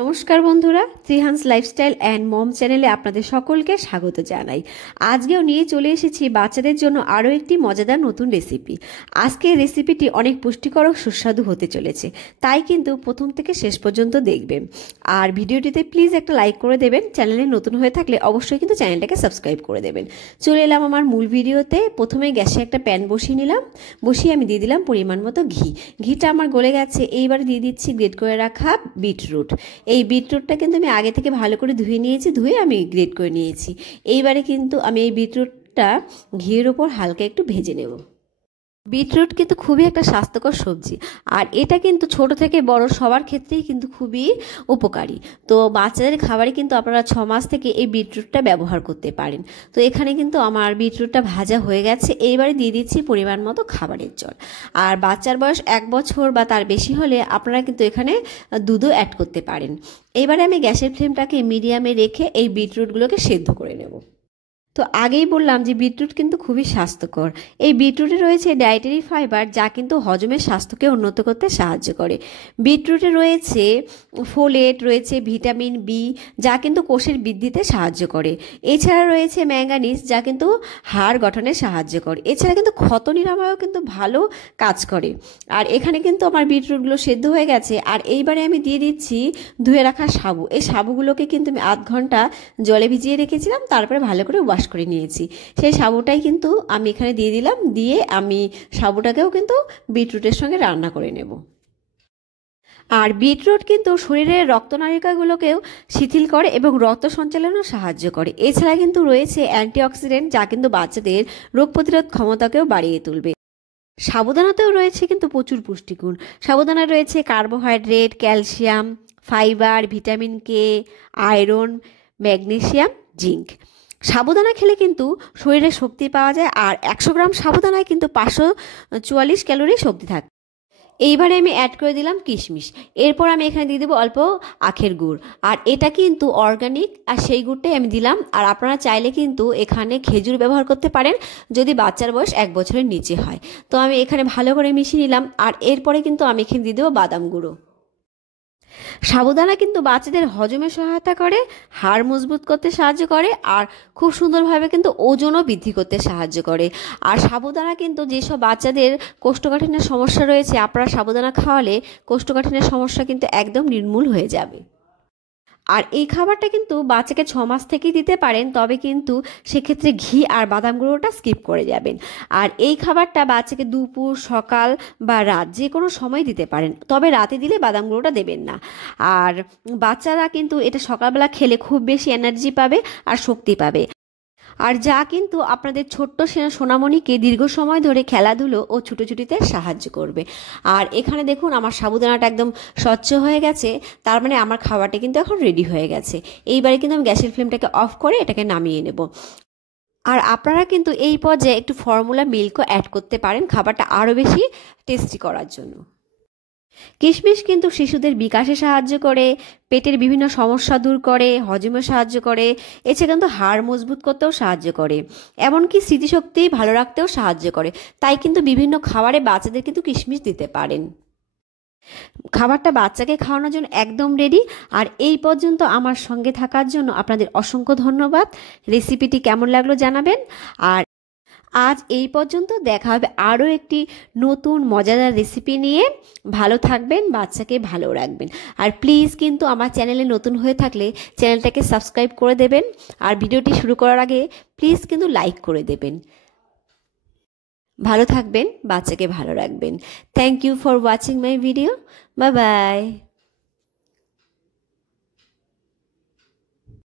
নমস্কার বন্ধুরা, Trihans lifestyle and mom চ্যানেলে আপনাদের সকলকে স্বাগত জানাই। আজকেও নিয়ে চলে এসেছি বাচ্চাদের জন্য আরও একটি মজাদার নতুন রেসিপি। আজকের রেসিপিটি অনেক পুষ্টিকর ও সুস্বাদু হতে চলেছে, তাই কিন্তু প্রথম থেকে শেষ পর্যন্ত দেখবেন। আর ভিডিওটিতে প্লিজ একটা লাইক করে দেবেন। চ্যানেলে নতুন হয়ে থাকলে অবশ্যই কিন্তু চ্যানেলটাকে সাবস্ক্রাইব করে দেবেন। চলে এলাম আমার মূল ভিডিওতে। প্রথমে গ্যাসে একটা প্যান বসিয়ে নিলাম। বসিয়ে আমি দিয়ে দিলাম পরিমাণ মতো ঘি। ঘিটা আমার গলে গেছে। এইবার দিয়ে দিচ্ছি গ্রেট করে রাখা বিটরুট। এই বিটরুটটা কিন্তু আমি আগে থেকে ভালো করে ধুয়ে নিয়েছি, ধুয়ে আমি গ্রেট করে নিয়েছি। এইবারে কিন্তু আমি এই বিটরুটটা ঘিয়ের ওপর হালকা একটু ভেজে নেব। বিটরুট কিন্তু খুবই একটা স্বাস্থ্যকর সবজি, আর এটা কিন্তু ছোট থেকে বড় সবার ক্ষেত্রেই কিন্তু খুবই উপকারী। তো বাচ্চাদের খাবারে কিন্তু আপনারা 6 মাস থেকে এই বিটরুটটা ব্যবহার করতে পারেন। তো এখানে কিন্তু আমার বিটরুটটা ভাজা হয়ে গেছে। এইবারে দিয়ে দিচ্ছি পরিমাণ মতো খাবারের জল। আর বাচ্চার বয়স 1 বছর বা তার বেশি হলে আপনারা কিন্তু এখানে দুধও অ্যাড করতে পারেন। এইবারে আমি গ্যাসের ফ্লেমটাকে মিডিয়ামে রেখে এই বিটরুটগুলোকে সেদ্ধ করে নেব। তো আগেই বললাম যে বিটরুট কিন্তু খুবই স্বাস্থ্যকর। এই বিটরুটে রয়েছে ডায়েটারি ফাইবার, যা কিন্তু হজমের স্বাস্থ্যকে উন্নত করতে সাহায্য করে। বিটরুটে রয়েছে ফোলেট, রয়েছে ভিটামিন বি, যা কিন্তু কোষের বৃদ্ধিতে সাহায্য করে। এছাড়া রয়েছে ম্যাঙ্গানিজ, যা কিন্তু হাড় গঠনে সাহায্য করে। এছাড়া কিন্তু ক্ষত নিরাময়ও কিন্তু ভালো কাজ করে। আর এখানে কিন্তু আমার বিটরুটগুলো সেদ্ধ হয়ে গেছে। আর এইবারে আমি দিয়ে দিচ্ছি ধুয়ে রাখা সাবু। এই সাবুগুলোকে কিন্তু আমি আধ ঘন্টা জলে ভিজিয়ে রেখেছিলাম, তারপরে ভালো করে ওয়াশ করে নিয়েছি। সেই সাবুটাই কিন্তু আমি এখানে দিয়ে দিলাম। দিয়ে আমি সাবুটাকেও কিন্তু বিটরুটের সঙ্গে রান্না করে নেব। আর বিটরুট কিন্তু শরীরের রক্তনালিকাগুলোকেও শিথিল করে এবং রক্ত সঞ্চালনেও সাহায্য করে। এছাড়া কিন্তু রয়েছে অ্যান্টিঅক্সিডেন্ট, যা কিন্তু বাচ্চাদের রোগ প্রতিরোধ ক্ষমতাকেও বাড়িয়ে তুলবে। সাবুদানাতেও রয়েছে কিন্তু প্রচুর পুষ্টিগুণ। সাবুদানায় রয়েছে carbohydrate, calcium, fibre, vitamin K, iron, magnesium, zinc. সাবুদানা খেলে কিন্তু শরীরে শক্তি পাওয়া যায়। আর 100 গ্রাম সাবুদানায় কিন্তু 544 ক্যালোরি শক্তি থাকে। এইবারে আমি অ্যাড করে দিলাম কিশমিশ। এরপর আমি এখানে দিয়ে দেবো অল্প আখের গুড়। আর এটা কিন্তু অর্গানিক, আর সেই গুড়টাই আমি দিলাম। আর আপনারা চাইলে কিন্তু এখানে খেজুর ব্যবহার করতে পারেন, যদি বাচ্চার বয়স 1 বছরের নিচে হয়। তো আমি এখানে ভালো করে মিশিয়ে নিলাম। আর এরপরে কিন্তু আমি এখানে দিয়ে দেবো বাদাম গুঁড়ো। সাবুদানা কিন্তু বাচ্চাদের হজমে সহায়তা করে, হাড় মজবুত করতে সাহায্য করে, আর খুব সুন্দরভাবে কিন্তু ওজনও বৃদ্ধি করতে সাহায্য করে। আর সাবুদানা কিন্তু যেসব বাচ্চাদের কোষ্ঠকাঠিন্যের সমস্যা রয়েছে, আপনারা সাবুদানা খাওয়ালে কোষ্ঠকাঠিন্যের সমস্যা কিন্তু একদম নির্মূল হয়ে যাবে। আর এই খাবারটা কিন্তু বাচ্চাকে 6 মাস থেকেই দিতে পারেন, তবে কিন্তু সেক্ষেত্রে ঘি আর বাদাম গুঁড়োটা স্কিপ করে যাবেন। আর এই খাবারটা বাচ্চাকে দুপুর, সকাল বা রাত যে কোনো সময় দিতে পারেন, তবে রাতে দিলে বাদাম গুঁড়োটা দেবেন না। আর বাচ্চারা কিন্তু এটা সকালবেলা খেলে খুব বেশি এনার্জি পাবে আর শক্তি পাবে, আর যা কিন্তু আপনাদের ছোট্ট সোনামণিকে দীর্ঘ সময় ধরে খেলাধুলো ও ছুটোছুটিতে সাহায্য করবে। আর এখানে দেখুন আমার সাবুদানাটা একদম স্বচ্ছ হয়ে গেছে, তার মানে আমার খাবারটা কিন্তু এখন রেডি হয়ে গেছে। এইবারে কিন্তু আমি গ্যাসের ফ্লেমটাকে অফ করে এটাকে নামিয়ে নেব। আর আপনারা কিন্তু এই পর্যায়ে একটু ফর্মুলা মিল্কও অ্যাড করতে পারেন খাবারটা আরও বেশি টেস্টি করার জন্য। কিশমিশ কিন্তু শিশুদের বিকাশে সাহায্য করে, পেটের বিভিন্ন সমস্যা দূর করে, হজমে সাহায্য করে। এছাড়া কিন্তু হাড় মজবুত করতেও সাহায্য করে, এমনকি স্মৃতিশক্তি ভালো রাখতেও সাহায্য করে। তাই কিন্তু বিভিন্ন খাবারে বাচ্চাদের কিন্তু কিশমিশ দিতে পারেন। খাবারটা বাচ্চাকে খাওয়ানোর জন্য একদম রেডি। আর এই পর্যন্ত আমার সঙ্গে থাকার জন্য আপনাদের অসংখ্য ধন্যবাদ। রেসিপিটি কেমন লাগলো জানাবেন। আর আজ এই পর্যন্ত, দেখা হবে আরও একটি নতুন মজাদার রেসিপি নিয়ে। ভালো থাকবেন, বাচ্চাকে ভালো রাখবেন। আর প্লিজ কিন্তু আমার চ্যানেলে নতুন হয়ে থাকলে চ্যানেলটাকে সাবস্ক্রাইব করে দেবেন। আর ভিডিওটি শুরু করার আগে প্লিজ কিন্তু লাইক করে দেবেন। ভালো থাকবেন, বাচ্চাকে ভালো রাখবেন। Thank you for watching my video. Bye by.